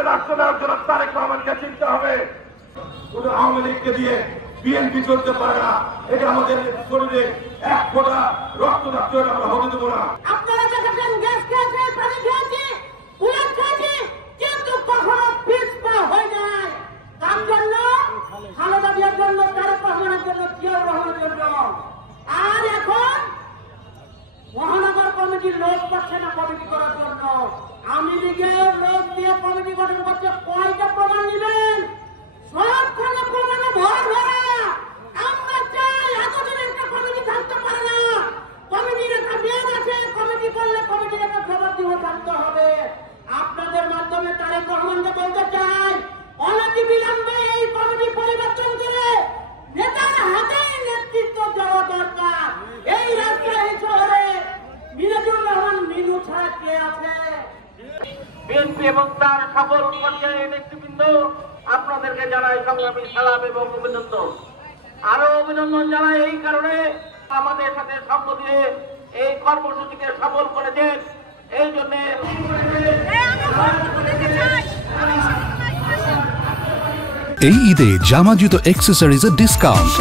আমাদের রাষ্ট্রনায়ক জনাব তারেক রহমানকে চিনতে হবে। শুধু আওয়ামী লীগকে দিয়ে বিএনপি চলতে পারে না। এটা আমাদের শরীরে এক ফোঁটা রক্ত থাকতে হলে আমরা হতে দেবো না। আপনারা দেখেছেন গ্যাস খেয়েছে, পানি খেয়েছে, বুলেট খেয়েছে, কিন্তু কখনো পিছপা হয় নাই। তার জন্য খালেদা জিয়ার জন্য, তারেক রহমানের জন্য, জিয়াউর রহমানের জন্য। আর এখন মহানগর কমিটির লোক পাচ্ছে না কমিটি করার জন্য। আওয়ামী লীগের লোক দিয়ে কমিটি গঠন করছে। কয়টা প্রমাণ নেবেন? সবখানে প্রমাণে ভরা ভরা। আমরা চাই এতদিন একটা কমিটি থাকতে পারে না। কমিটির একটা মেয়াদ আছে। কমিটি করলে কমিটির একটা জবাবদিহি থাকতে হবে। আপনাদের মাধ্যমে তারেক রহমানকে বলতে চাই, অনতি বিলম্বে এই কমিটি পরিবর্তন করে নেতার হাতেই নেতৃত্ব দেওয়া দরকার। এই রাষ্ট্রে, এই শহরে মিরাজুর রহমান মিনু ছাড়া কে আছে? বিএনপি এবং তার সকল পর্যায়ের নেতৃবৃন্দ আপনাদেরকে জানাই সংগ্রামী সালাম এবং অভিনন্দন। আরো অভিনন্দন জানাই এই কারণে, আমাদের সাথে সঙ্গ দিয়ে এই কর্মসূচিকে সফল করেছেন। এই জন্য এই ঈদে জামা জুতো অ্যাক্সেসরিজের ডিসকাউন্ট।